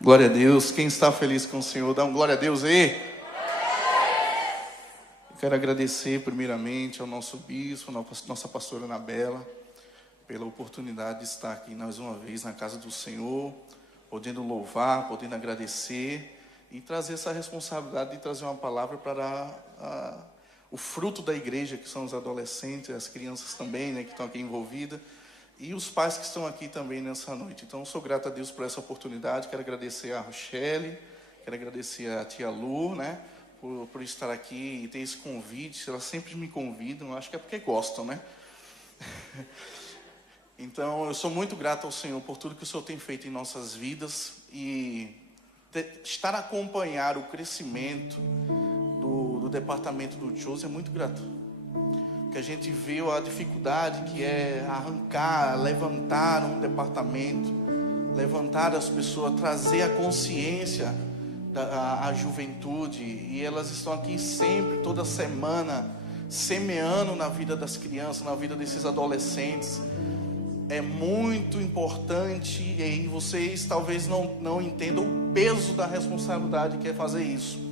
Glória a Deus. Quem está feliz com o Senhor, dá um glória a Deus aí. Eu quero agradecer primeiramente ao nosso bispo, nossa pastora Anabela, pela oportunidade de estar aqui mais uma vez na casa do Senhor, podendo louvar, podendo agradecer e trazer essa responsabilidade de trazer uma palavra para o fruto da igreja, que são os adolescentes, as crianças também, né, que estão aqui envolvidas, e os pais que estão aqui também nessa noite. Então, eu sou grato a Deus por essa oportunidade. Quero agradecer a Rochelle, quero agradecer a tia Lu, né, por estar aqui e ter esse convite. Elas sempre me convidam, acho que é porque gostam, né? Então, eu sou muito grato ao Senhor por tudo que o Senhor tem feito em nossas vidas e estar a acompanhar o crescimento do departamento do Chose é muito grato. Que a gente viu a dificuldade que é arrancar, levantar um departamento, levantar as pessoas, trazer a consciência à juventude, e elas estão aqui sempre, toda semana, semeando na vida das crianças, na vida desses adolescentes. É muito importante, e vocês talvez não entendam o peso da responsabilidade que é fazer isso.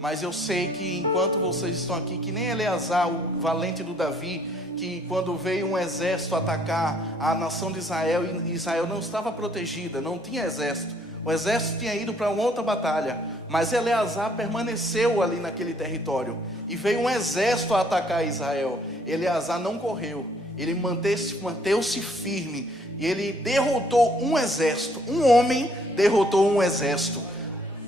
Mas eu sei que enquanto vocês estão aqui, que nem Eleazar, o valente do Davi, que quando veio um exército atacar a nação de Israel, e Israel não estava protegida, não tinha exército. O exército tinha ido para uma outra batalha, mas Eleazar permaneceu ali naquele território. E veio um exército a atacar Israel. Eleazar não correu, ele manteve-se firme. E ele derrotou um exército, um homem derrotou um exército.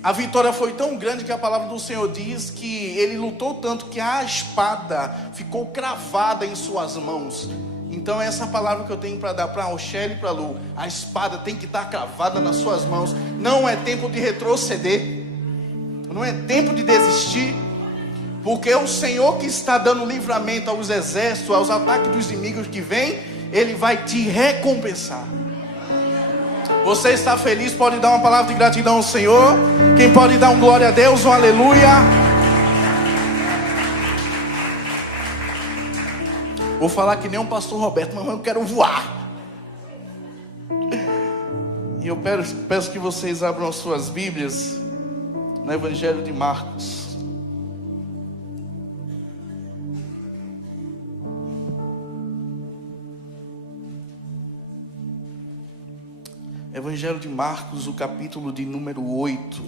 A vitória foi tão grande que a palavra do Senhor diz que ele lutou tanto que a espada ficou cravada em suas mãos. Então essa palavra que eu tenho para dar para a Rochelle e para a Lu: a espada tem que estar cravada nas suas mãos. Não é tempo de retroceder, não é tempo de desistir, porque o Senhor que está dando livramento aos exércitos, aos ataques dos inimigos que vêm, Ele vai te recompensar. Você está feliz? Pode dar uma palavra de gratidão ao Senhor? Quem pode dar um glória a Deus, um aleluia? Vou falar que nem um pastor Roberto, mas eu quero voar. E eu peço que vocês abram as suas Bíblias no Evangelho de Marcos. Evangelho de Marcos, o capítulo de número 8.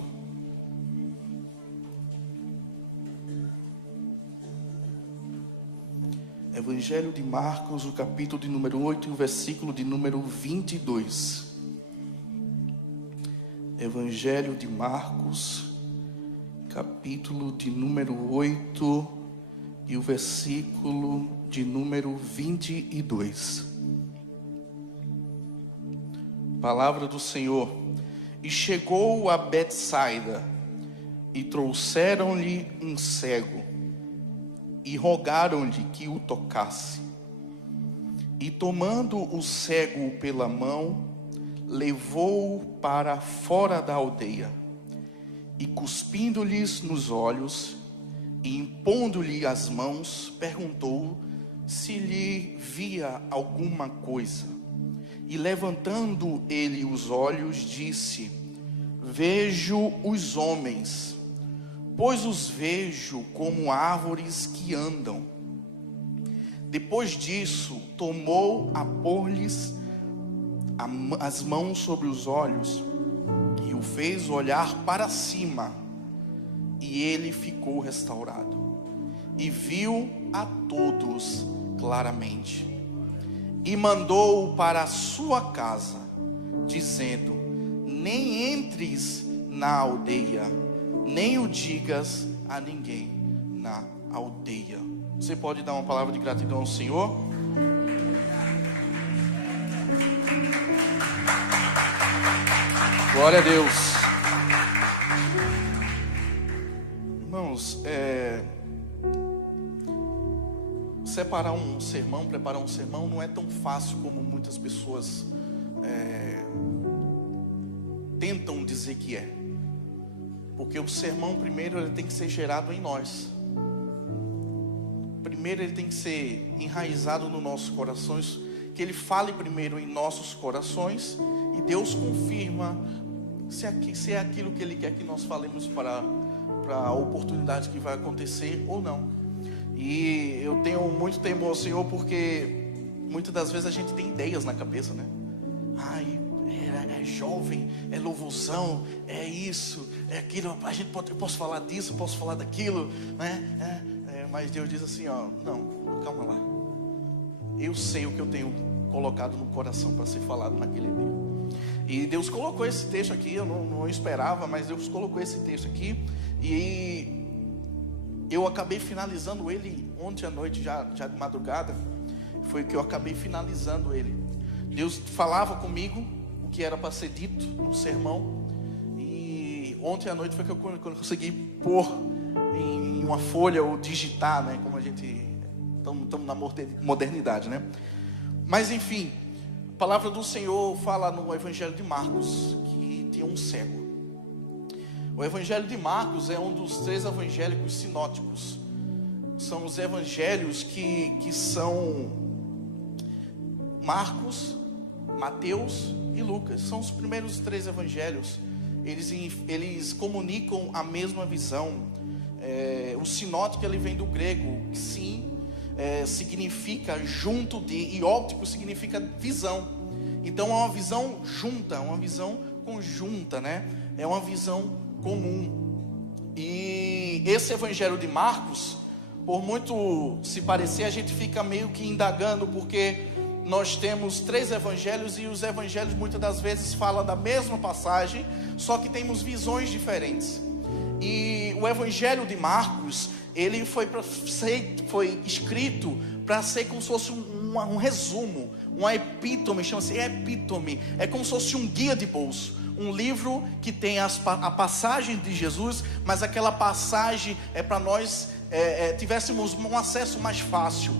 Evangelho de Marcos, o capítulo de número 8 e o versículo de número 22. Evangelho de Marcos, capítulo de número 8 e o versículo de número 22. Palavra do Senhor. E chegou a Betsaida, e trouxeram-lhe um cego, e rogaram-lhe que o tocasse. E tomando o cego pela mão, levou-o para fora da aldeia, e cuspindo-lhes nos olhos, e impondo-lhe as mãos, perguntou se lhe via alguma coisa. E levantando ele os olhos, disse: vejo os homens, pois os vejo como árvores que andam. Depois disso, tomou a pôr-lhes as mãos sobre os olhos, e o fez olhar para cima, e ele ficou restaurado, e viu a todos claramente. E mandou-o para a sua casa, dizendo: nem entres na aldeia, nem o digas a ninguém na aldeia. Você pode dar uma palavra de gratidão ao Senhor? Glória a Deus. Irmãos, preparar um sermão não é tão fácil como muitas pessoas tentam dizer que é. Porque o sermão, primeiro, ele tem que ser gerado em nós. Primeiro, ele tem que ser enraizado nos nossos corações, que ele fale primeiro em nossos corações, e Deus confirma se é aquilo que Ele quer que nós falemos para a oportunidade que vai acontecer ou não. E eu tenho muito temor ao Senhor, porque muitas das vezes a gente tem ideias na cabeça, né? Ai, é jovem, é louvorzão, é isso, é aquilo, eu posso falar disso, posso falar daquilo, né? Mas Deus diz assim, ó, não, calma lá. Eu sei o que eu tenho colocado no coração para ser falado naquele dia. E Deus colocou esse texto aqui, eu não esperava, mas Deus colocou esse texto aqui. E eu acabei finalizando ele ontem à noite, já de madrugada. Foi que eu acabei finalizando ele. Deus falava comigo o que era para ser dito no sermão. E ontem à noite foi que eu consegui pôr em uma folha ou digitar, né? Como a gente... Estamos na modernidade, né? Mas enfim, a palavra do Senhor fala no Evangelho de Marcos que tinha um cego. O Evangelho de Marcos é um dos 3 evangélicos sinóticos. São os evangelhos que são Marcos, Mateus e Lucas. São os primeiros 3 evangelhos. Eles comunicam a mesma visão. O sinótico, ele vem do grego, sim, significa junto de, e óptico significa visão. Então é uma visão junta, uma visão conjunta, né? É uma visão comum. E esse Evangelho de Marcos, por muito se parecer, a gente fica meio que indagando, porque nós temos 3 evangelhos, e os evangelhos muitas das vezes falam da mesma passagem, só que temos visões diferentes. E o Evangelho de Marcos, ele foi escrito para ser como se fosse um resumo, uma epítome, chama-se epítome. É como se fosse um guia de bolso, um livro que tem a passagem de Jesus, mas aquela passagem é para nós tivéssemos um acesso mais fácil.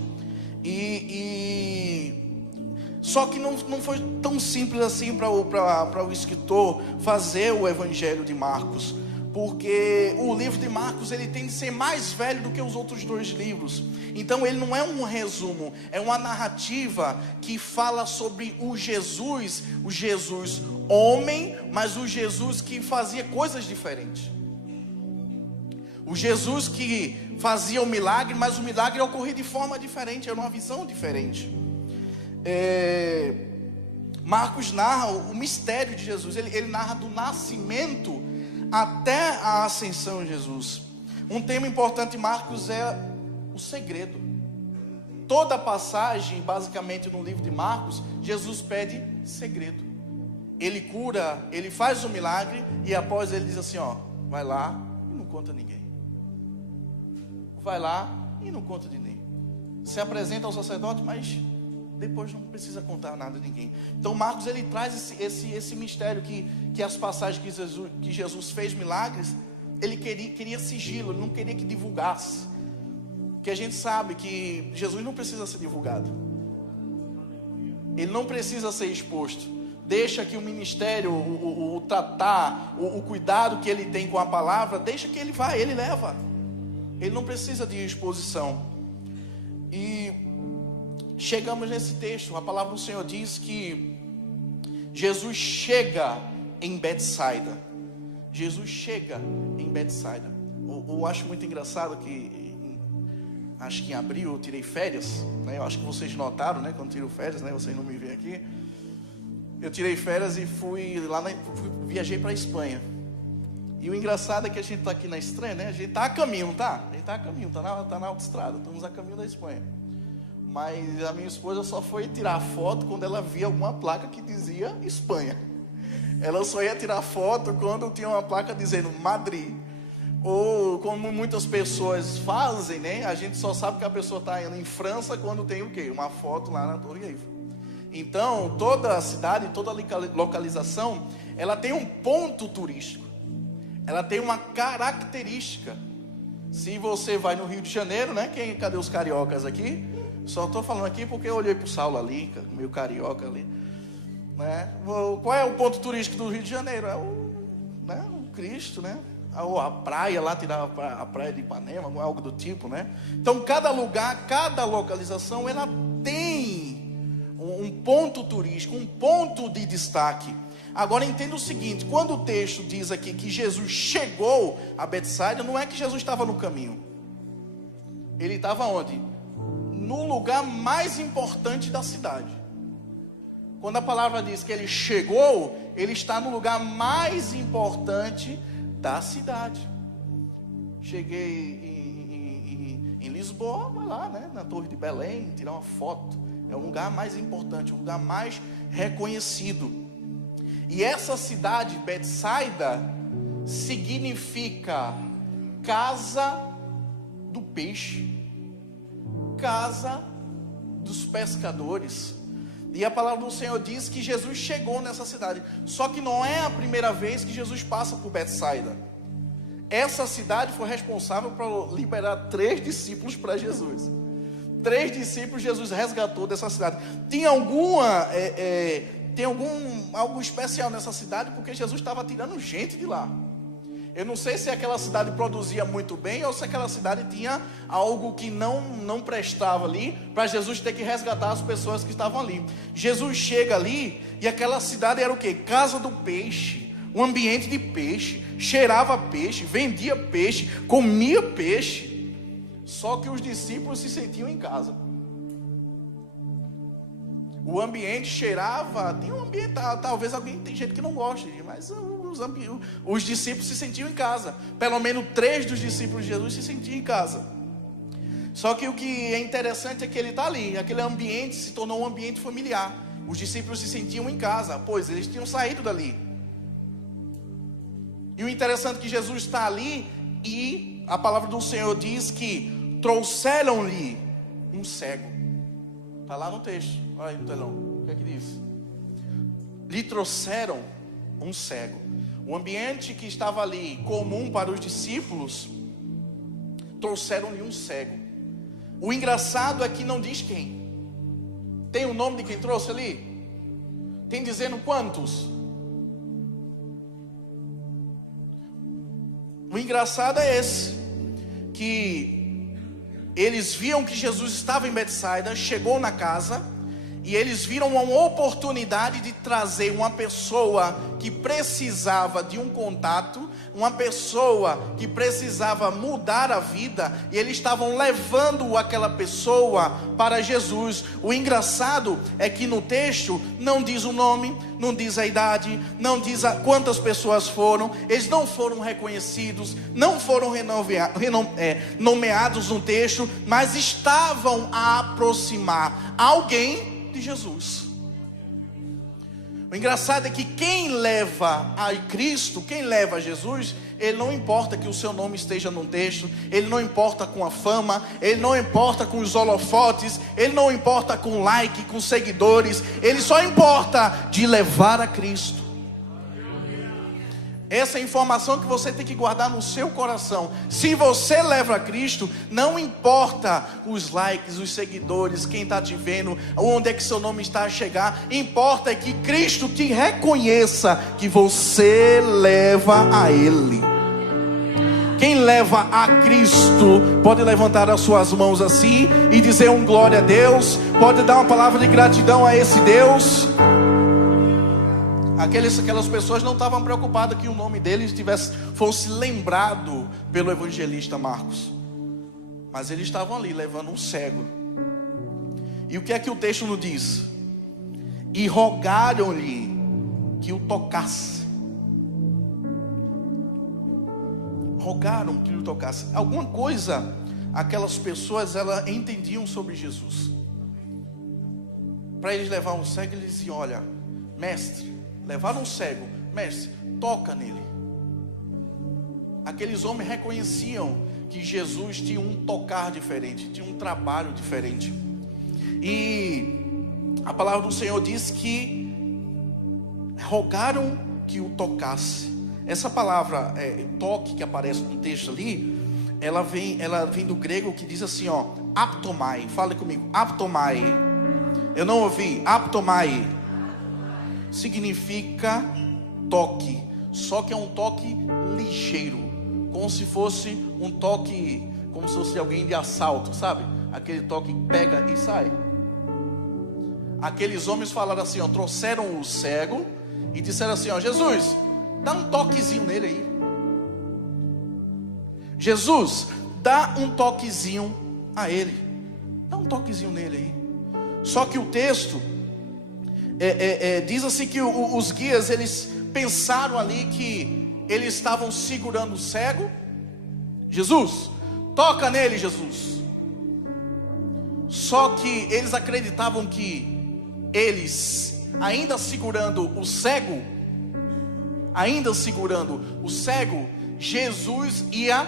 Só que não foi tão simples assim para o escritor fazer o Evangelho de Marcos, porque o livro de Marcos, ele tem de ser mais velho do que os outros 2 livros. Então ele não é um resumo, é uma narrativa que fala sobre o Jesus homem, mas o Jesus que fazia coisas diferentes. O Jesus que fazia o milagre, mas o milagre ocorria de forma diferente, era uma visão diferente. Marcos narra o mistério de Jesus, ele narra do nascimento até a ascensão de Jesus. Um tema importante em Marcos é o segredo. Toda a passagem, basicamente no livro de Marcos, Jesus pede segredo. Ele cura, ele faz o milagre, e após ele diz assim, ó, vai lá e não conta a ninguém. Vai lá e não conta de ninguém. Se apresenta ao sacerdote, mas depois não precisa contar nada a ninguém. Então Marcos, ele traz esse mistério que as passagens que Jesus fez milagres, ele queria sigilo, ele não queria que divulgasse. Porque a gente sabe que Jesus não precisa ser divulgado, ele não precisa ser exposto. Deixa que o ministério, o tratar, o cuidado que ele tem com a palavra, deixa que ele vai, ele leva. Ele não precisa de exposição. E chegamos nesse texto, a palavra do Senhor diz que Jesus chega em Betsaida. Jesus chega em Betsaida. Eu acho muito engraçado que, acho que em abril eu tirei férias, né? Eu acho que vocês notaram, né? Quando tiro férias, né? Vocês não me veem aqui. Eu tirei férias e viajei para a Espanha. E o engraçado é que a gente está aqui na estranha, né? A gente está a caminho, não está? A gente está a caminho, está na autoestrada, estamos a caminho da Espanha. Mas a minha esposa só foi tirar foto quando ela via alguma placa que dizia Espanha. Ela só ia tirar foto quando tinha uma placa dizendo Madrid. Ou como muitas pessoas fazem, né? A gente só sabe que a pessoa está indo em França quando tem o quê? Uma foto lá na Torre Eiffel. Então, toda a cidade, toda a localização, ela tem um ponto turístico. Ela tem uma característica. Se você vai no Rio de Janeiro, né? Cadê os cariocas aqui? Só estou falando aqui porque eu olhei para o Saulo ali, meio carioca ali, né? Qual é o ponto turístico do Rio de Janeiro? É o Cristo, né? Ou a praia lá, tirar a praia de Ipanema, algo do tipo, né? Então cada lugar, cada localização, ela tem um ponto turístico, um ponto de destaque. Agora entenda o seguinte: quando o texto diz aqui que Jesus chegou a Betsaida, não é que Jesus estava no caminho. Ele estava onde? No lugar mais importante da cidade. Quando a palavra diz que ele chegou, ele está no lugar mais importante da cidade. Cheguei em Lisboa, vai lá, né, na Torre de Belém, tirar uma foto. É o lugar mais importante, o lugar mais reconhecido. E essa cidade, Betsaida, significa casa do peixe, casa dos pescadores. E a palavra do Senhor diz que Jesus chegou nessa cidade. Só que não é a primeira vez que Jesus passa por Betsaida. Essa cidade foi responsável por liberar 3 discípulos para Jesus. 3 discípulos Jesus resgatou dessa cidade. Tem algo especial nessa cidade, porque Jesus estava tirando gente de lá. Eu não sei se aquela cidade produzia muito bem, ou se aquela cidade tinha algo que não prestava ali, para Jesus ter que resgatar as pessoas que estavam ali. Jesus chega ali, e aquela cidade era o quê? Casa do peixe, um ambiente de peixe, cheirava peixe, vendia peixe, comia peixe. Só que os discípulos se sentiam em casa. O ambiente cheirava, tem um ambiente, talvez tem gente que não goste, mas os discípulos se sentiam em casa. Pelo menos 3 dos discípulos de Jesus se sentiam em casa. Só que o que é interessante é que ele está ali, aquele ambiente se tornou um ambiente familiar. Os discípulos se sentiam em casa, pois eles tinham saído dali. E o interessante é que Jesus está ali, e a palavra do Senhor diz que trouxeram-lhe um cego. Está lá no texto, olha aí no telão, o que é que diz? Lhe trouxeram um cego. O ambiente que estava ali, comum para os discípulos, trouxeram-lhe um cego. O engraçado é que não diz quem. Tem o nome de quem trouxe ali? Tem dizendo quantos? O engraçado é esse, que eles viam que Jesus estava em Betsaida, chegou na casa, e eles viram uma oportunidade de trazer uma pessoa que precisava de um contato, uma pessoa que precisava mudar a vida, e eles estavam levando aquela pessoa para Jesus. O engraçado é que no texto não diz o nome, não diz a idade, não diz quantas pessoas foram, eles não foram reconhecidos, não foram nomeados no texto, mas estavam a aproximar alguém de Jesus. O engraçado é que quem leva a Cristo, quem leva a Jesus, ele não importa que o seu nome esteja num texto, ele não importa com a fama, ele não importa com os holofotes, ele não importa com like, com seguidores, ele só importa de levar a Cristo. Essa é a informação que você tem que guardar no seu coração. Se você leva a Cristo, não importa os likes, os seguidores, quem está te vendo, onde é que seu nome está a chegar. Importa é que Cristo te reconheça que você leva a Ele. Quem leva a Cristo pode levantar as suas mãos assim e dizer um glória a Deus. Pode dar uma palavra de gratidão a esse Deus. Aquelas pessoas não estavam preocupadas que o nome deles fosse lembrado pelo evangelista Marcos, mas eles estavam ali levando um cego. E o que é que o texto nos diz? E rogaram-lhe que o tocasse. Rogaram que o tocasse. Alguma coisa aquelas pessoas elas entendiam sobre Jesus. Para eles levar um cego, eles diziam: olha, mestre, levaram um cego, mestre, toca nele. Aqueles homens reconheciam que Jesus tinha um tocar diferente, tinha um trabalho diferente. E a palavra do Senhor diz que rogaram que o tocasse. Essa palavra toque que aparece no texto ali, ela vem do grego que diz assim, ó, aptomai. Fale comigo, aptomai. Eu não ouvi, aptomai. Significa toque, só que é um toque ligeiro, como se fosse um toque, como se fosse alguém de assalto, sabe? Aquele toque que pega e sai. Aqueles homens falaram assim, ó, trouxeram o cego e disseram assim, ó, Jesus, dá um toquezinho nele aí. Jesus, dá um toquezinho a ele. Dá um toquezinho nele aí. Só que o texto diz assim que os guias, eles pensaram ali que eles estavam segurando o cego. Jesus, toca nele, Jesus. Só que eles acreditavam que eles, ainda segurando o cego, Jesus ia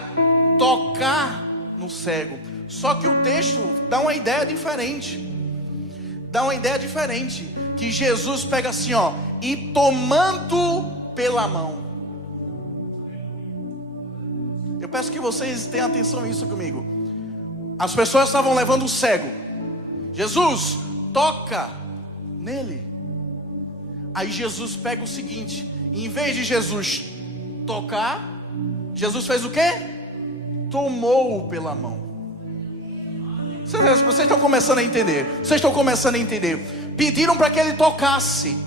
tocar no cego. Só que o texto dá uma ideia diferente. Que Jesus pega assim, ó, e tomando pela mão. Eu peço que vocês tenham atenção nisso comigo. As pessoas estavam levando o cego. Jesus, toca nele. Aí Jesus pega o seguinte, em vez de Jesus tocar, Jesus fez o quê? Tomou-o pela mão. Vocês estão começando a entender. Pediram para que ele tocasse,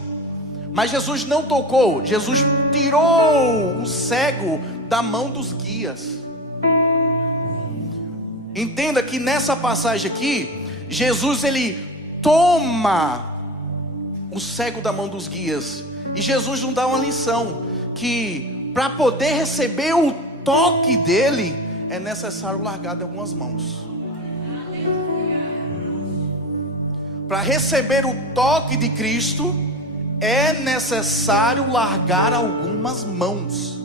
mas Jesus não tocou. Jesus tirou o cego da mão dos guias. Entenda que nessa passagem aqui, Jesus ele toma o cego da mão dos guias. E Jesus nos dá uma lição, que para poder receber o toque dele, é necessário largar de algumas mãos. Para receber o toque de Cristo, é necessário largar algumas mãos.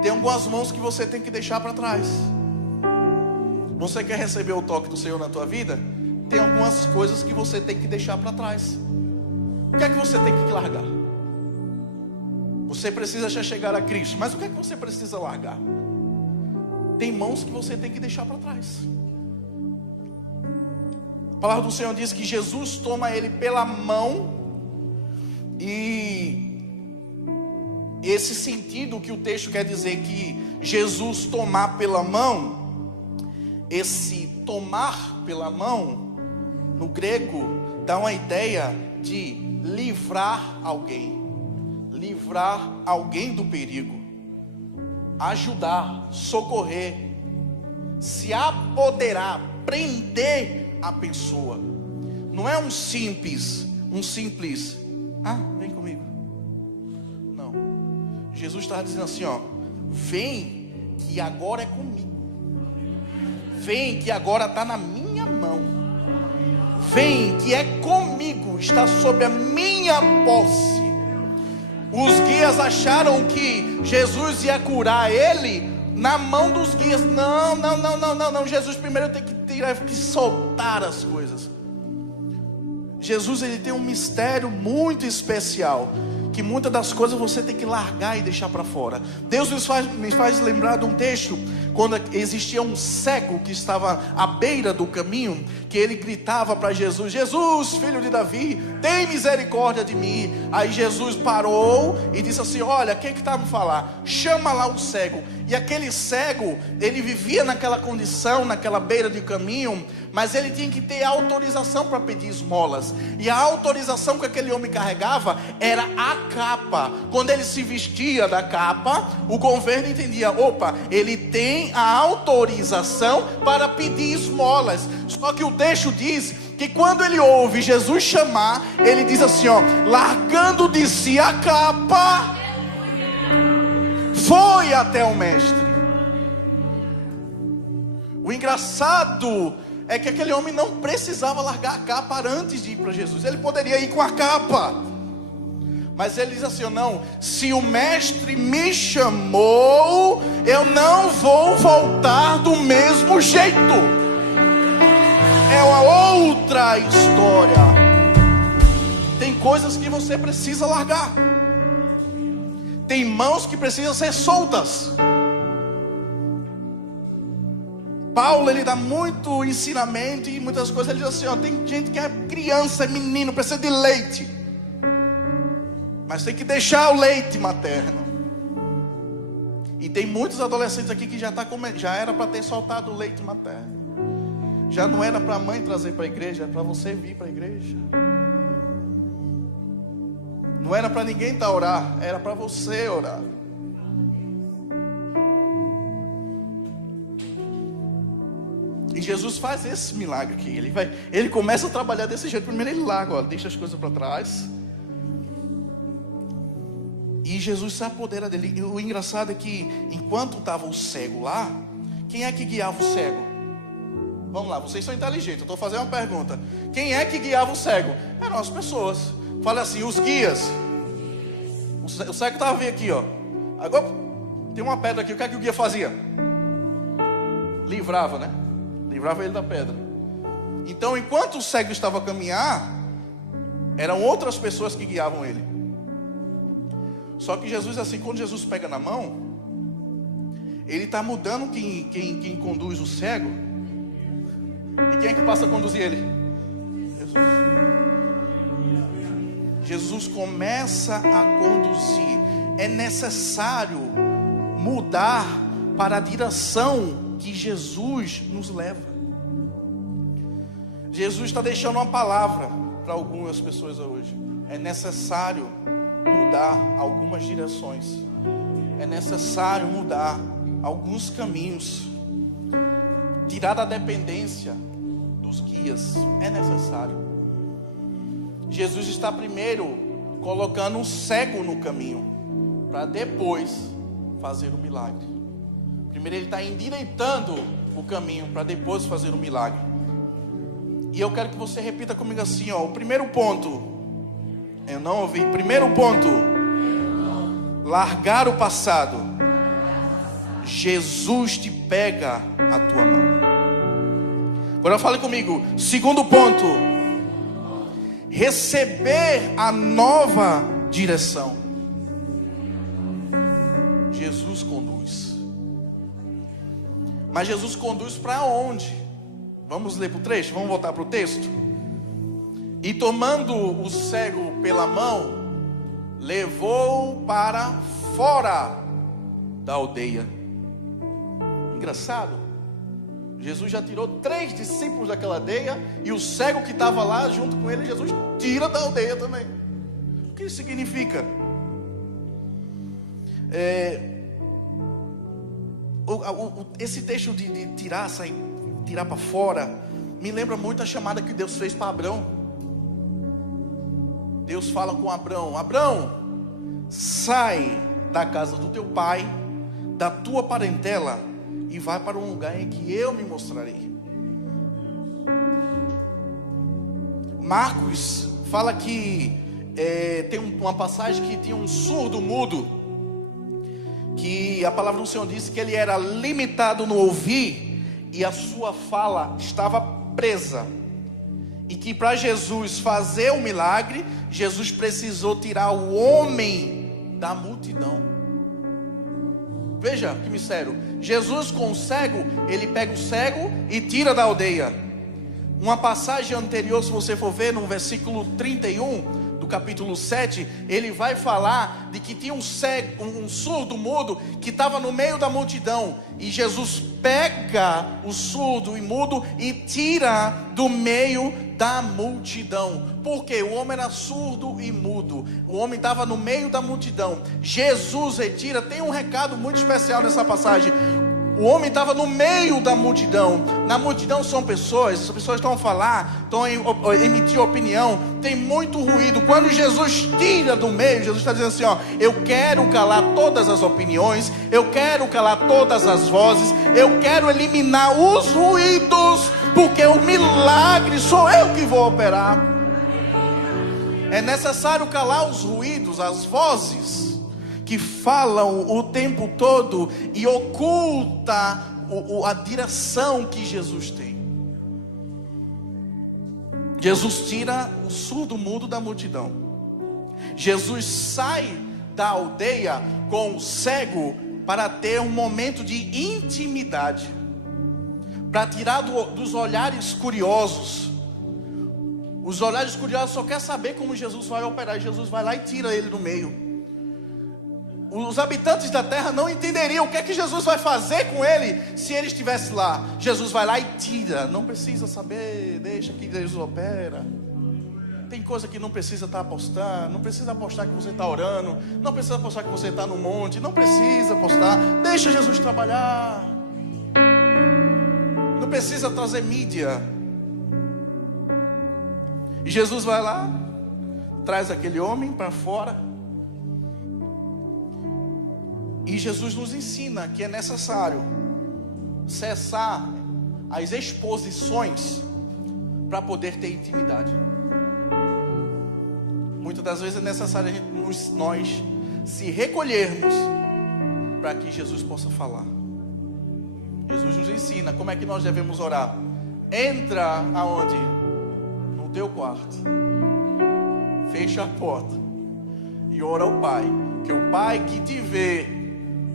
Tem algumas mãos que você tem que deixar para trás. Você quer receber o toque do Senhor na tua vida? Tem algumas coisas que você tem que deixar para trás. O que é que você tem que largar? Você precisa já chegar a Cristo, mas o que é que você precisa largar? Tem mãos que você tem que deixar para trás. A palavra do Senhor diz que Jesus toma ele pela mão. E esse sentido que o texto quer dizer, que Jesus tomar pela mão, esse tomar pela mão, no grego, dá uma ideia de livrar alguém do perigo, ajudar, socorrer, se apoderar, prender a pessoa. Não é um simples, vem comigo. Não, Jesus estava dizendo assim, ó, vem que agora é comigo, vem que agora está na minha mão, vem que é comigo, está sob a minha posse. Os guias acharam que Jesus ia curar ele na mão dos guias. Não. Jesus primeiro tem que soltar as coisas. Jesus ele tem um mistério muito especial, que muitas das coisas você tem que largar e deixar para fora. Deus me faz lembrar de um texto, quando existia um cego que estava à beira do caminho, que ele gritava para Jesus, Jesus, filho de Davi, tem misericórdia de mim. Aí Jesus parou e disse assim, olha, quem que está me falar? Chama lá o cego. E aquele cego, ele vivia naquela condição, naquela beira de caminho, mas ele tinha que ter autorização para pedir esmolas. E a autorização que aquele homem carregava era a capa. Quando ele se vestia da capa, o governo entendia, opa, ele tem a autorização para pedir esmolas. Só que o texto diz que quando ele ouve Jesus chamar, ele diz assim, ó, largando de si a capa, foi até o mestre. O engraçado é que aquele homem não precisava largar a capa antes de ir para Jesus. Ele poderia ir com a capa, mas ele diz assim, não, se o mestre me chamou, eu não vou voltar do mesmo jeito. É uma outra história. Tem coisas que você precisa largar. Tem mãos que precisam ser soltas. Paulo, ele dá muito ensinamento e muitas coisas. Ele diz assim, ó, tem gente que é criança, é menino, precisa de leite, mas tem que deixar o leite materno. E tem muitos adolescentes aqui que já era para ter soltado o leite materno. Já não era para a mãe trazer para a igreja, era para você vir para a igreja. Não era para ninguém estar orar, era para você orar. E Jesus faz esse milagre aqui. Ele começa a trabalhar desse jeito. Primeiro ele larga, ó, deixa as coisas para trás. E Jesus se apodera dele. E o engraçado é que enquanto estava o cego lá, quem é que guiava o cego? Vamos lá, vocês são inteligentes, eu estou fazendo uma pergunta. Quem é que guiava o cego? Eram as pessoas. Fala assim, os guias. O cego estava vindo aqui, ó. Agora tem uma pedra aqui, o que é que o guia fazia? Livrava, né? Livrava ele da pedra. Então, enquanto o cego estava a caminhar, eram outras pessoas que guiavam ele. Só que Jesus, assim, quando Jesus pega na mão, ele está mudando quem conduz o cego. E quem é que passa a conduzir ele? Jesus. Jesus começa a conduzir. É necessário mudar para a direção que Jesus nos leva. Jesus está deixando uma palavra para algumas pessoas hoje. É necessário mudar algumas direções. É necessário mudar alguns caminhos. Tirar da dependência dos guias. É necessário. Jesus está primeiro colocando um cego no caminho, para depois fazer o milagre. Primeiro ele está endireitando o caminho, para depois fazer o milagre. E eu quero que você repita comigo assim, ó. O primeiro ponto, eu não ouvi. Primeiro ponto, largar o passado. Jesus te pega a tua mão. Agora fale comigo. Segundo ponto, receber a nova direção. Jesus conduz. Mas Jesus conduz para onde? Vamos ler para o trecho? Vamos voltar para o texto? E tomando o cego pela mão, levou-o para fora da aldeia. Engraçado. Jesus já tirou 3 discípulos daquela aldeia, e o cego que estava lá junto com ele, Jesus tira da aldeia também. O que isso significa? Esse texto de tirar para fora me lembra muito a chamada que Deus fez para Abrão. Deus fala com Abrão: Abrão, sai da casa do teu pai, da tua parentela, e vai para um lugar em que eu me mostrarei. Marcos fala que tem uma passagem que tinha um surdo mudo, que a palavra do Senhor disse que ele era limitado no ouvir e a sua fala estava presa, e que para Jesus fazer o milagre, Jesus precisou tirar o homem da multidão. Veja que mistério. Jesus com o cego, ele pega o cego e tira da aldeia. Uma passagem anterior, se você for ver no versículo 31 do capítulo 7, ele vai falar de que tinha um cego, um surdo mudo, que estava no meio da multidão, e Jesus pega o surdo e mudo e tira do meio da multidão. Porque o homem era surdo e mudo, o homem estava no meio da multidão. Jesus retira. Tem um recado muito especial nessa passagem. O homem estava no meio da multidão. Na multidão são pessoas, as pessoas estão a falar, estão a emitir opinião, tem muito ruído. Quando Jesus tira do meio, Jesus está dizendo assim, ó: eu quero calar todas as opiniões, eu quero calar todas as vozes, eu quero eliminar os ruídos, porque o milagre sou eu que vou operar. É necessário calar os ruídos, as vozes que falam o tempo todo e oculta a direção que Jesus tem. Jesus tira o surdo mudo da multidão. Jesus sai da aldeia com o cego para ter um momento de intimidade, para tirar dos olhares curiosos. Os olhares curiosos só querem saber como Jesus vai operar, e Jesus vai lá e tira ele do meio. Os habitantes da terra não entenderiam o que é que Jesus vai fazer com ele se ele estivesse lá. Jesus vai lá e tira. Não precisa saber, deixa que Jesus opera. tem coisa que não precisa estar apostando, não precisa apostar que você está orando, não precisa apostar que você está no monte, não precisa apostar, deixa Jesus trabalhar. Não precisa trazer mídia. E Jesus vai lá, traz aquele homem para fora. E Jesus nos ensina que é necessário cessar as exposições para poder ter intimidade. Muitas das vezes é necessário nós se recolhermos para que Jesus possa falar. Jesus nos ensina como é que nós devemos orar. Entra aonde? No teu quarto, fecha a porta e ora ao Pai, que o Pai que te vê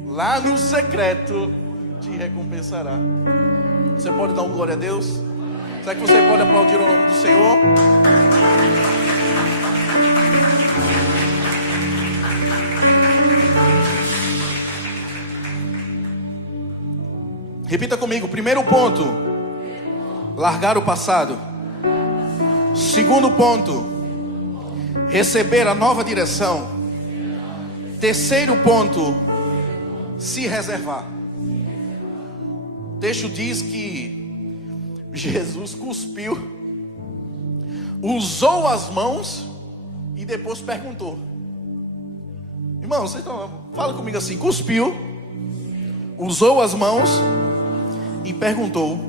lá no secreto te recompensará. Você pode dar um glória a Deus? Será que você pode aplaudir o nome do Senhor? Repita comigo. Primeiro ponto, largar o passado. Segundo ponto, receber a nova direção. Terceiro ponto, se reservar. O texto diz que Jesus cuspiu, usou as mãos e depois perguntou. Irmão, vocês estão, fala comigo assim: cuspiu, usou as mãos e perguntou.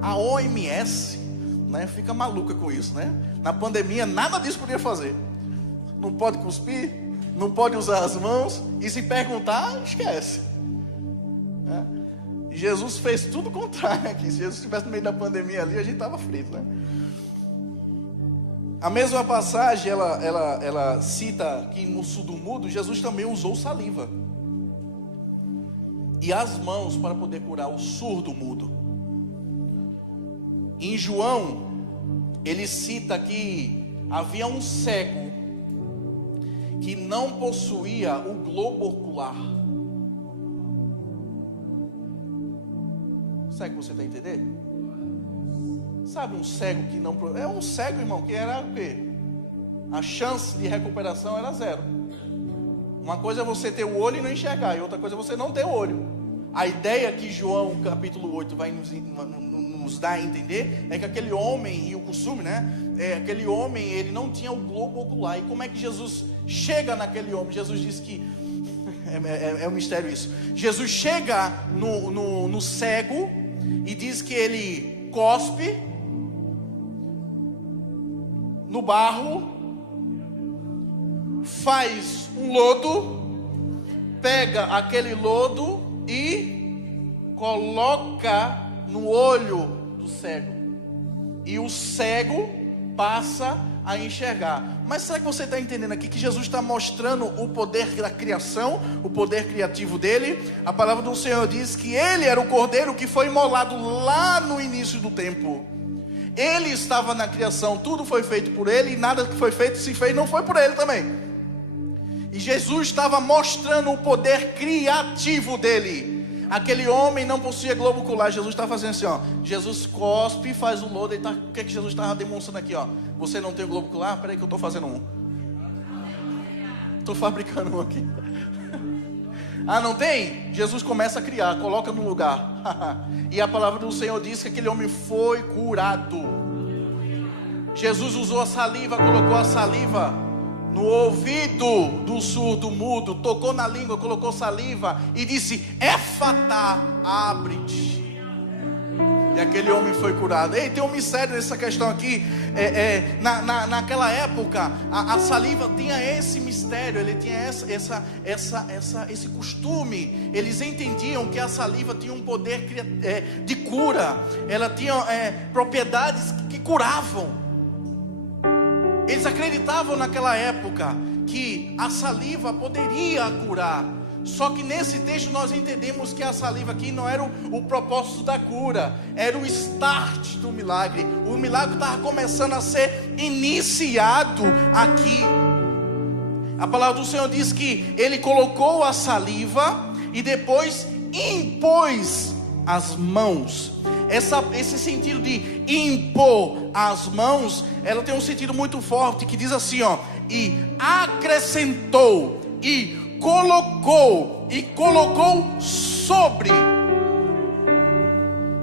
A OMS, né, fica maluca com isso, né? Na pandemia nada disso podia fazer. Não pode cuspir, não pode usar as mãos, e se perguntar, esquece. Jesus fez tudo o contrário aqui. Se Jesus estivesse no meio da pandemia ali, a gente estava frito, né? A mesma passagem, ela cita que no surdo-mudo, Jesus também usou saliva e as mãos para poder curar o surdo-mudo. Em João, ele cita que havia um cego que não possuía o globo ocular. Sabe o que você está entendendo? Sabe um cego que não... É um cego, irmão, que era o quê? A chance de recuperação era zero. Uma coisa é você ter o olho e não enxergar, e outra coisa é você não ter o olho. A ideia que João capítulo 8 vai nos dar a entender é que aquele homem, e o costume, né? Aquele homem, ele não tinha o globo ocular. E como é que Jesus chega naquele homem? Jesus diz que... É um mistério isso. Jesus chega no cego e diz que ele cospe no barro, faz um lodo, pega aquele lodo e coloca no olho do cego, e o cego passa a enxergar. Mas será que você está entendendo aqui que Jesus está mostrando o poder da criação, o poder criativo dele? A palavra do Senhor diz que ele era o cordeiro que foi imolado lá no início do tempo. Ele estava na criação, tudo foi feito por ele, e nada que foi feito, se fez, não foi por ele também. E Jesus estava mostrando o poder criativo dele. Aquele homem não possuía globo ocular. Jesus está fazendo assim, ó. Jesus cospe, faz o lodo. O que é que Jesus estava demonstrando aqui, ó? Você não tem o globo ocular? Peraí que eu estou fazendo um. Estou fabricando um aqui. Ah, não tem? Jesus começa a criar, coloca no lugar. E a palavra do Senhor diz que aquele homem foi curado. Jesus usou a saliva, colocou a saliva no ouvido do surdo mudo, tocou na língua, colocou saliva e disse: Éfatá, abre-te. E aquele homem foi curado. Ei, tem um mistério nessa questão aqui. Naquela época, a saliva tinha esse mistério. Ele tinha esse costume. Eles entendiam que a saliva tinha um poder de cura. Ela tinha propriedades que curavam. Eles acreditavam naquela época que a saliva poderia curar. Só que nesse texto nós entendemos que a saliva aqui não era o propósito da cura, era o start do milagre. O milagre estava começando a ser iniciado aqui. A palavra do Senhor diz que ele colocou a saliva e depois impôs as mãos. esse sentido de impor as mãos, ela tem um sentido muito forte que diz assim, ó, e acrescentou, e colocou sobre.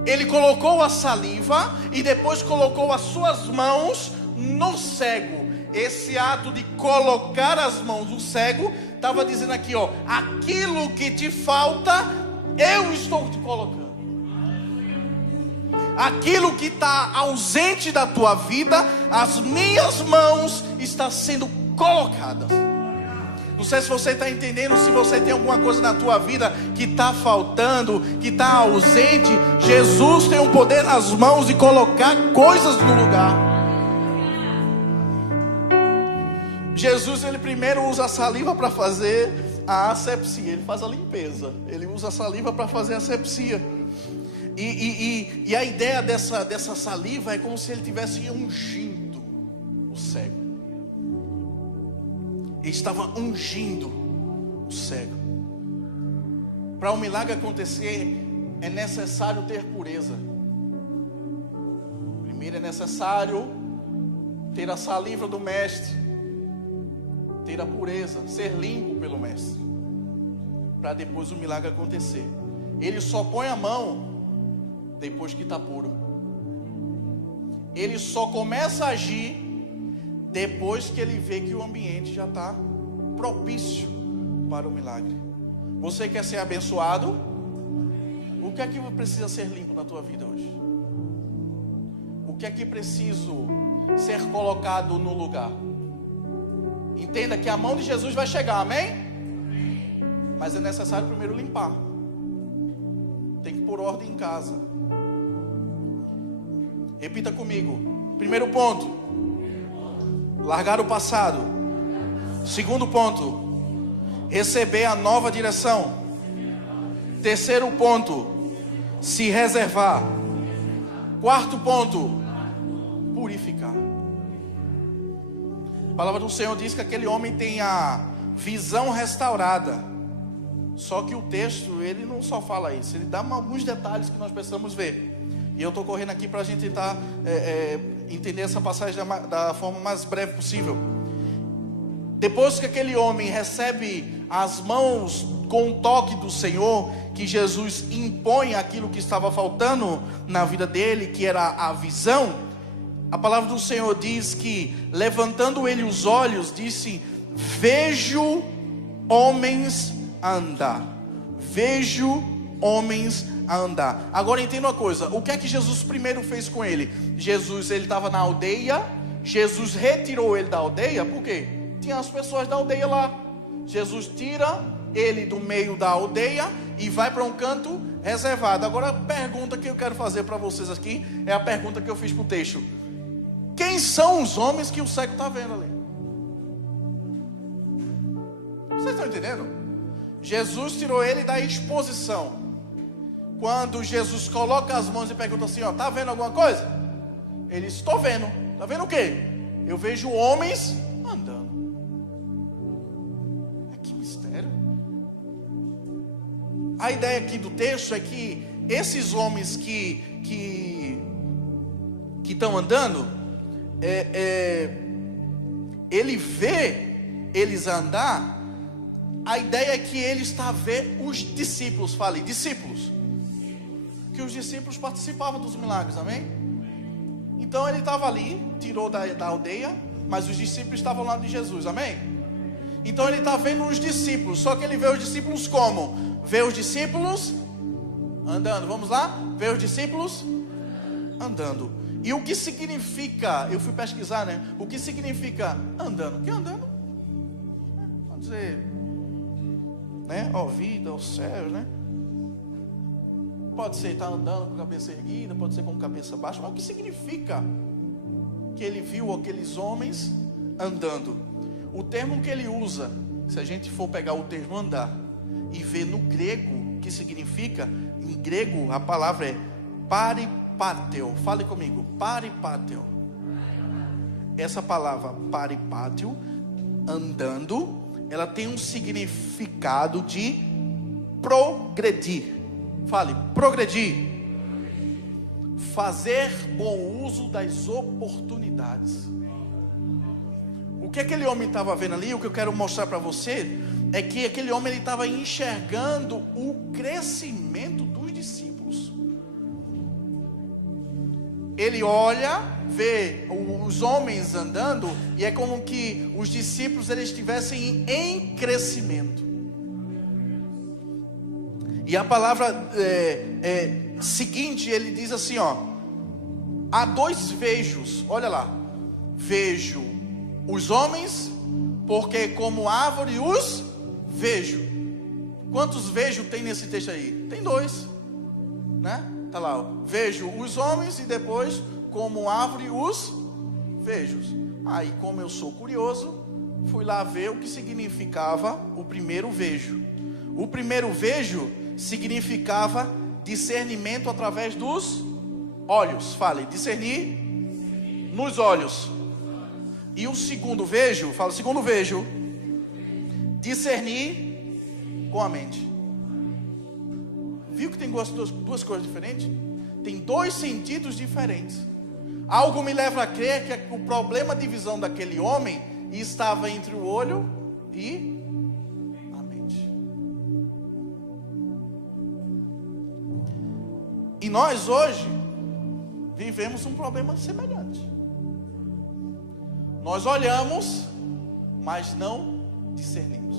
Ele colocou a saliva e depois colocou as suas mãos no cego. Esse ato de colocar as mãos no cego estava dizendo aqui, ó, aquilo que te falta, eu estou te colocando. Aquilo que está ausente da tua vida, as minhas mãos estão sendo colocadas. Não sei se você está entendendo. Se você tem alguma coisa na tua vida que está faltando, que está ausente, Jesus tem o poder nas mãos de colocar coisas no lugar. Jesus, ele primeiro usa a saliva para fazer a asepsia. Ele faz a limpeza. Ele usa a saliva para fazer a asepsia. E a ideia dessa saliva é como se ele estivesse ungindo o cego. Ele estava ungindo o cego. Para um milagre acontecer, é necessário ter pureza. Primeiro é necessário ter a saliva do mestre, ter a pureza, ser limpo pelo mestre, para depois o milagre acontecer. Ele só põe a mão depois que está puro. Ele só começa a agir depois que ele vê que o ambiente já está propício para o milagre. Você quer ser abençoado? O que é que precisa ser limpo na tua vida hoje? O que é que preciso ser colocado no lugar? Entenda que a mão de Jesus vai chegar, amém? Mas é necessário primeiro limpar. Tem que pôr ordem em casa. Repita comigo. Primeiro ponto, largar o passado. Segundo ponto, receber a nova direção. Terceiro ponto, se reservar. Quarto ponto, purificar. A palavra do Senhor diz que aquele homem tem a visão restaurada. Só que o texto, ele não só fala isso, ele dá alguns detalhes que nós precisamos ver. E eu estou correndo aqui para a gente tentar entender essa passagem da forma mais breve possível. Depois que aquele homem recebe as mãos com o toque do Senhor, que Jesus impõe aquilo que estava faltando na vida dele, que era a visão, a palavra do Senhor diz que, levantando ele os olhos, disse: vejo homens a andar. Vejo homens a andar. Agora entenda uma coisa. O que é que Jesus primeiro fez com ele? Jesus, ele estava na aldeia. Jesus retirou ele da aldeia. Por quê? Tinha as pessoas da aldeia lá. Jesus tira ele do meio da aldeia e vai para um canto reservado. Agora a pergunta que eu quero fazer para vocês aqui é a pergunta que eu fiz para o texto. Quem são os homens que o cego está vendo ali? Vocês estão entendendo? Jesus tirou ele da exposição. Quando Jesus coloca as mãos e pergunta assim, ó, tá vendo alguma coisa? Ele diz, estou vendo. Tá vendo o quê? Eu vejo homens andando. Que mistério. A ideia aqui do texto é que esses homens que estão andando, ele vê eles andar. A ideia é que ele está a ver os discípulos. Fale, discípulos. Que os discípulos participavam dos milagres, amém? Então ele estava ali, tirou da aldeia, mas os discípulos estavam lá de Jesus, amém? Então ele está vendo os discípulos, só que ele vê os discípulos como? Vê os discípulos andando, vamos lá? Vê os discípulos andando. E o que significa, eu fui pesquisar, né? O que significa andando? Que andando? Pode dizer, né? Ó vida, ó céu, né? Pode ser estar andando com a cabeça erguida, pode ser com a cabeça baixa, mas o que significa que ele viu aqueles homens andando? O termo que ele usa, se a gente for pegar o termo andar e ver no grego, que significa, em grego a palavra é paripateo. Fale comigo, paripateo. Essa palavra paripateo, andando, ela tem um significado de progredir. Fale, progredir. fazer bom uso das oportunidades. O que aquele homem estava vendo ali, o que eu quero mostrar para você, é que aquele homem estava enxergando o crescimento dos discípulos. Ele olha, vê os homens andando, e é como que os discípulos eles estivessem em crescimento. E a palavra seguinte, ele diz assim, ó: há dois vejos, olha lá, vejo os homens, porque como árvore os vejo. Quantos vejo tem nesse texto aí? Tem dois, né? Tá lá, ó. Vejo os homens e depois como árvore os vejo. Aí, como eu sou curioso, fui lá ver o que significava o primeiro vejo. O primeiro vejo significava discernimento através dos olhos. Fale, discernir nos olhos. E o segundo vejo, fala, segundo vejo, discernir com a mente. Viu que tem duas coisas diferentes? Tem dois sentidos diferentes. Algo me leva a crer que o problema de visão daquele homem estava entre o olho e a mente. E nós hoje vivemos um problema semelhante. Nós olhamos, mas não discernimos.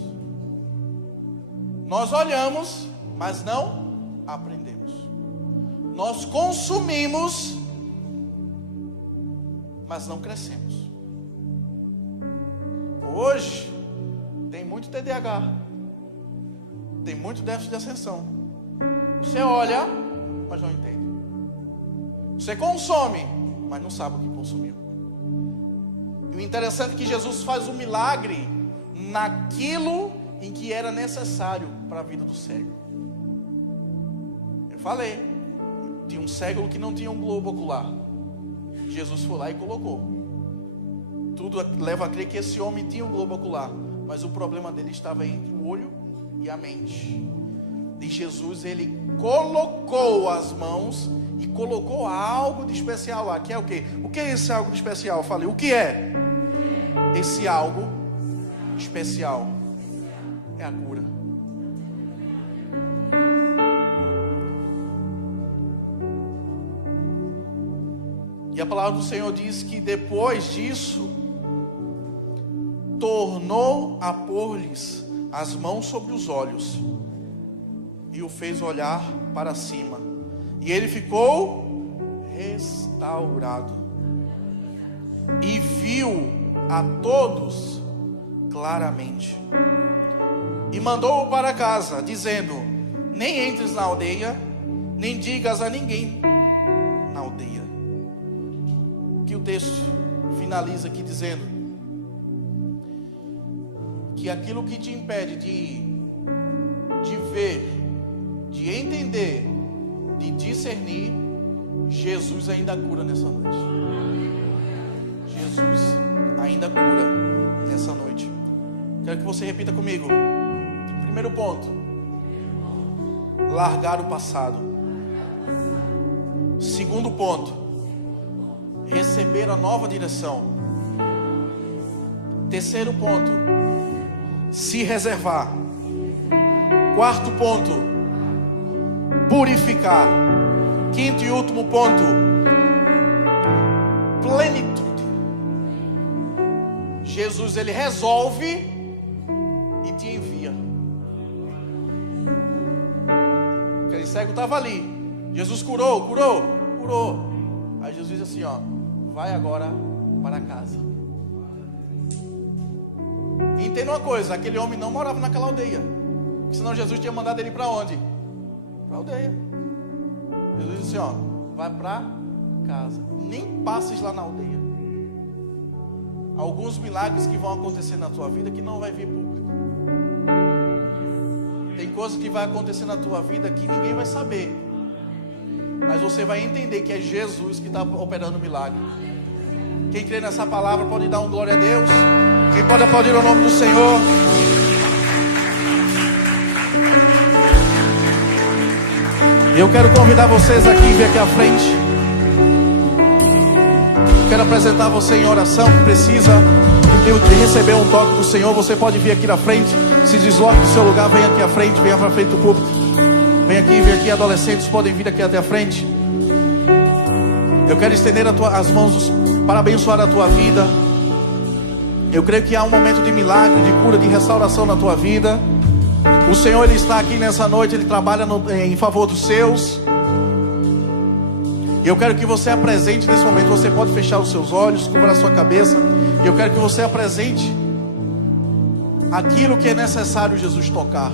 Nós olhamos, mas não aprendemos. Nós consumimos, mas não crescemos. Hoje tem muito TDAH, tem muito déficit de atenção. Você olha, mas não entende. Você consome, mas não sabe o que consumiu. E o interessante é que Jesus faz um milagre naquilo em que era necessário para a vida do cego. Eu falei, tinha um cego que não tinha um globo ocular. Jesus foi lá e colocou. Tudo leva a crer que esse homem tinha um globo ocular, mas o problema dele estava entre o olho e a mente. E Jesus, ele colocou as mãos e colocou algo de especial lá, que é o quê? O que é esse algo de especial? Eu falei, o que é? Esse algo especial é a cura. E a palavra do Senhor diz que depois disso, tornou a pôr-lhes as mãos sobre os olhos e o fez olhar para cima. E ele ficou restaurado e viu a todos claramente. E mandou-o para casa, dizendo: nem entres na aldeia, nem digas a ninguém na aldeia. Que o texto finaliza aqui dizendo que aquilo que te impede de ver, de entender, de discernir, Jesus ainda cura nessa noite. Jesus ainda cura nessa noite. Quero que você repita comigo. Primeiro ponto: largar o passado. Segundo ponto: receber a nova direção. Terceiro ponto: se reservar. Quarto ponto: purificar. Quinto e último ponto: plenitude. Jesus, ele resolve e te envia. Aquele cego estava ali. Jesus curou. Aí Jesus diz assim, ó: vai agora para casa. E entenda uma coisa: aquele homem não morava naquela aldeia, senão Jesus tinha mandado ele para onde? Para a aldeia. Jesus disse assim, ó: vai para casa, nem passes lá na aldeia. Alguns milagres que vão acontecer na tua vida que não vai vir público. Tem coisas que vai acontecer na tua vida que ninguém vai saber, mas você vai entender que é Jesus que está operando o milagre. Quem crê nessa palavra pode dar um glória a Deus. Quem pode aplaudir o nome do Senhor. Eu quero convidar vocês aqui, vir aqui à frente. Quero apresentar você em oração que precisa de receber um toque do Senhor. Você pode vir aqui na frente, se desloque do seu lugar, venha aqui à frente, venha para frente do púlpito. Vem aqui, adolescentes podem vir aqui até a frente. Eu quero estender as mãos para abençoar a tua vida. Eu creio que há um momento de milagre, de cura, de restauração na tua vida. O Senhor, Ele está aqui nessa noite, Ele trabalha em favor dos seus. E eu quero que você apresente nesse momento. Você pode fechar os seus olhos, cubra a sua cabeça. E eu quero que você apresente aquilo que é necessário Jesus tocar.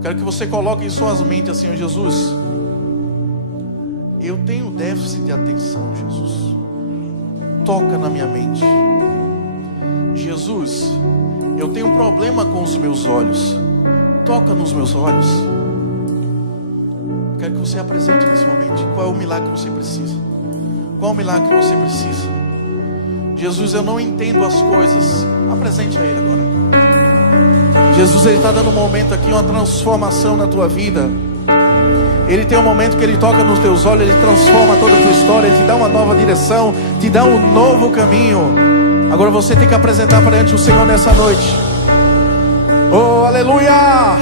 Quero que você coloque em suas mentes assim: ó, Jesus, eu tenho déficit de atenção, Jesus. Toca na minha mente. Jesus, eu tenho um problema com os meus olhos. Toca nos meus olhos. Quero que você apresente nesse momento qual é o milagre que você precisa. Qual é o milagre que você precisa? Jesus, eu não entendo as coisas. Apresente a Ele agora. Jesus, Ele está dando um momento aqui, uma transformação na tua vida. Ele tem um momento que Ele toca nos teus olhos, Ele transforma toda a tua história, Ele te dá uma nova direção, te dá um novo caminho. Agora você tem que apresentar perante o Senhor nessa noite. Oh, aleluia!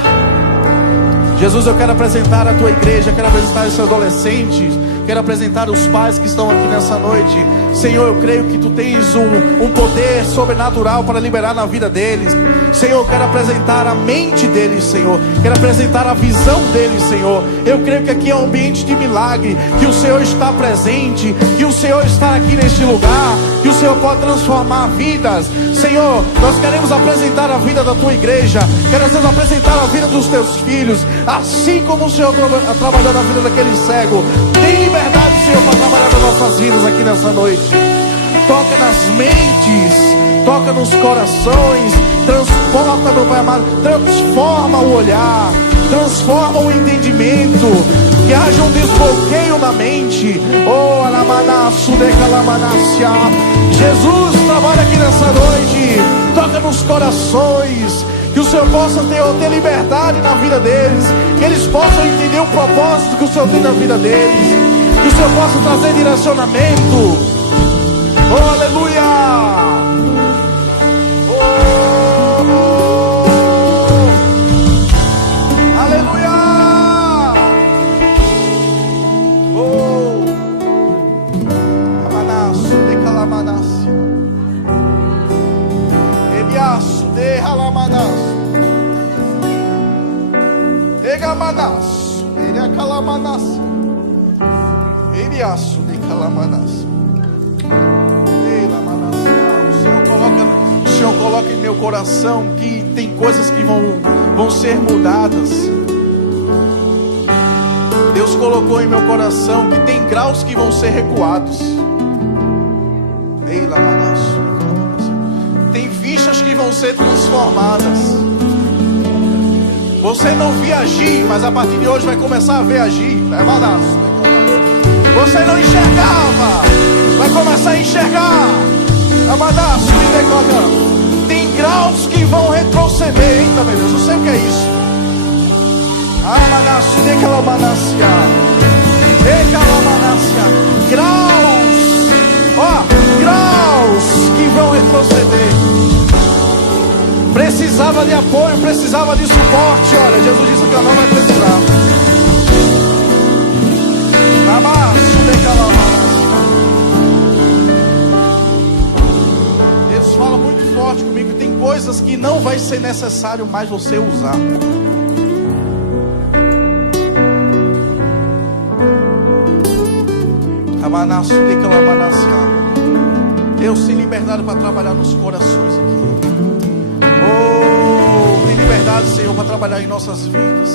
Jesus, eu quero apresentar a tua igreja, quero apresentar esses adolescentes, quero apresentar os pais que estão aqui nessa noite. Senhor, eu creio que tu tens um poder sobrenatural para liberar na vida deles. Senhor, eu quero apresentar a mente deles, Senhor. Quero apresentar a visão deles, Senhor. Eu creio que aqui é um ambiente de milagre, que o Senhor está presente, que o Senhor está aqui neste lugar, que o Senhor pode transformar vidas. Senhor, nós queremos apresentar a vida da tua igreja, queremos apresentar a vida dos teus filhos, assim como o Senhor trabalhou na vida daquele cego. Tem liberdade, Senhor, para trabalhar nas nossas vidas aqui nessa noite. Toca nas mentes, toca nos corações, transporta, meu Pai amado, transforma o olhar, transforma o entendimento, que haja um desbloqueio na mente. Oh, alamanaço de calamanácia. Jesus, trabalha aqui nessa noite, toca nos corações, que o Senhor possa ter liberdade na vida deles, que eles possam entender o propósito que o Senhor tem na vida deles, que o Senhor possa trazer direcionamento. Oh, aleluia! Aleluia! Oh, amanaço de calamanaço, eliaço de ralamanaço, egamanaço, ele é calamanaço, eliaço de calamanaço. O Senhor coloca em meu coração que tem coisas que vão ser mudadas. Deus colocou em meu coração que tem graus que vão ser recuados. Tem fichas que vão ser transformadas. Você não via agir, mas a partir de hoje vai começar a ver agir. Você não enxergava, vai começar a enxergar. Tem graus que vão retroceder. Eita, meu Deus, eu sei o que é isso. Graus, ó, graus que vão retroceder. Precisava de apoio, precisava de suporte. Olha, Jesus disse que eu não vai precisar. Deus fala muito forte comigo que tem coisas que não vai ser necessário mais você usar. Deus tem liberdade para trabalhar nos corações aqui. Oh, tem liberdade, Senhor, para trabalhar em nossas vidas.